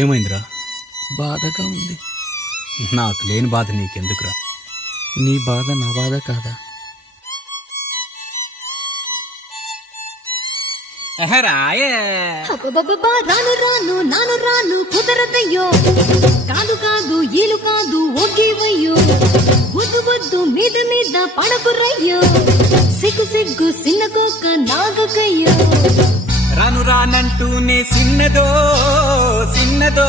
ఏమైందిరా? బాధగా ఉంది. నాకు లేని బాధ నీకెందుకురా? నీ బాధ నా బాధ కాదా? రాను రాను నాను రాను కుదరదయ్యో, కాదు కాదు ఈలు కాదు ఒగ్గివయ్యో, బుద్దు బుద్దు మీద మీద పడకురయ్యో, సిగ్గు సిగ్గు సిన్న కోక నాగకయ్యో. రాను రానంటూనే చిన్నదో చిన్నదో,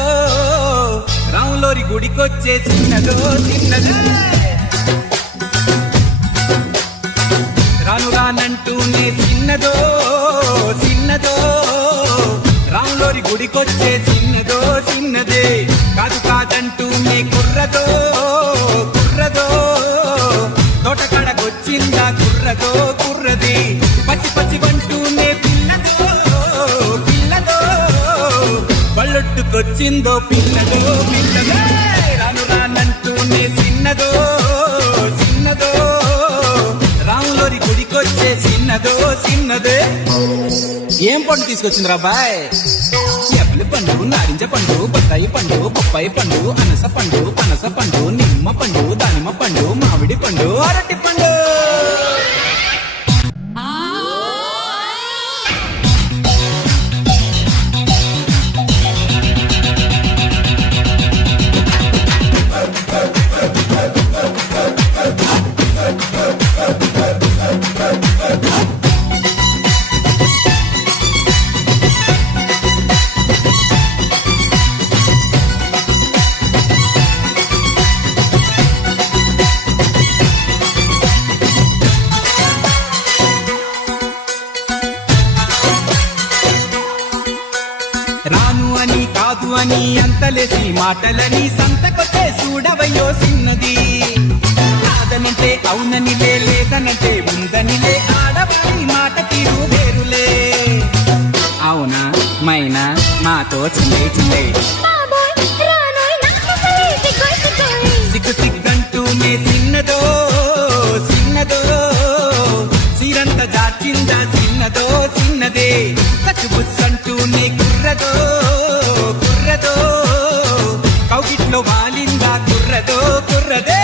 రాములోరి గుడికొచ్చే చిన్నదో చిన్నదో. రాను రానంటూనే చిన్నదో చిన్నదో, రాములోరి గుడికొచ్చే చిన్నదో చిన్నదే. కాదు కాదంటూనే కుర్రదో కుర్రదో, తోటకాడకొచ్చిందా కుర్రదో కుర్రది. పచ్చి పచ్చి వంటూనే పిల్లదో పిల్లదో, బళ్ళొట్టుకొచ్చిందో పిల్లదో పిల్లదో. రాను రానంటూనే చిన్నదో చిన్నదో, రాములోరి గుడికొచ్చే చిన్నదో చిన్నదే. ఏం పండు తీసుకొచ్చిందిరా బాయ్? ఎప్పలి పండు, నారింజ పండు, బత్తాయి పండు, బొప్పాయి పండు, అనస పండు, పనస పండు, నిమ్మ పండు, దానిమ్మ పండు, మామిడి పండు, అరటి పండు. రాను అని కాదు అని అంతలేసి మాటలని సంతకొచ్చే చూడవయ్యో చిన్నది. కాదనంటే అవుననిలే, లేదనంటే ఉందనిలే, ఆడవారి మాట తీరు వేరులే. అవునా మైనా మాతో చిల్లే చిల్లే, సిగ్గు సిగ్గంటూనే చిన్నదో చిన్నదో, చీరంత జాచిందా చిన్నదో చిన్నదే. కచ్చుబుస్సంటూనే కుర్రదో కుర్రదో, కౌగిట్లో వాలిందా కుర్రదో కుర్రదే.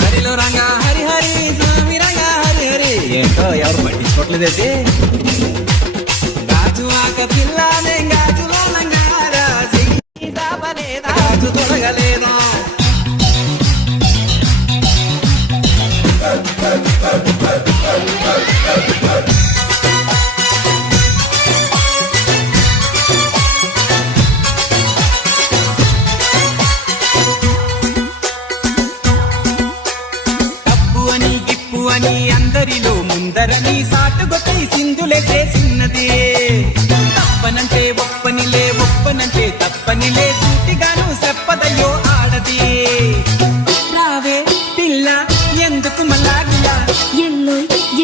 హరిలో రంగా హరి హరి, స్వామి రంగా హరి హరి. ఏంటో ఎవరు పట్టించుకోవట్లేదైతే. గాజు ఆక పిల్లనే గాజులో నంగారా, గాజు తొడగలేదా. డబ్బు అని గిప్పు అని అందరిలో ముందరని సాటుగొట్టి సింధులే చేసిన్నది. తప్పనంటే ఒప్పనిలే, ఒప్పనంటే తప్పనిలే, సూటిగాను చెప్పదయ్యో ఆడది. రావే పిల్ల ఎందుకు మళ్ళాగిలా, ఎల్లో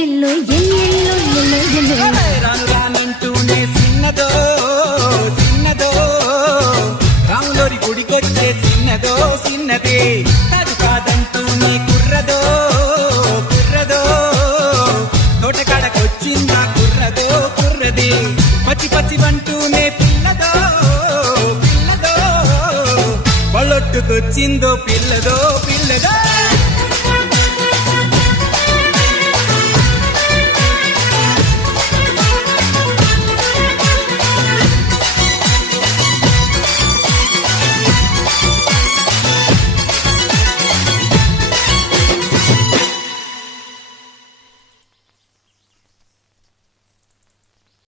ఎల్లో ఎల్లో ఎల్లో ఎల్లో. రాను రానంటూనే చిన్నదో చిన్నదో, రాములోరి గుడికొచ్చే చిన్నదో చిన్నదే. కాదు కాదంటూనే కుర్రదో కుర్రదో, తోటకాడకొచ్చిందా కుర్రదో కుర్రది. పచ్చి పచ్చి వంటూనే పిల్లదో పిల్లదో, బళ్ళొట్టుకొచ్చిందో పిల్లదో పిల్లదో.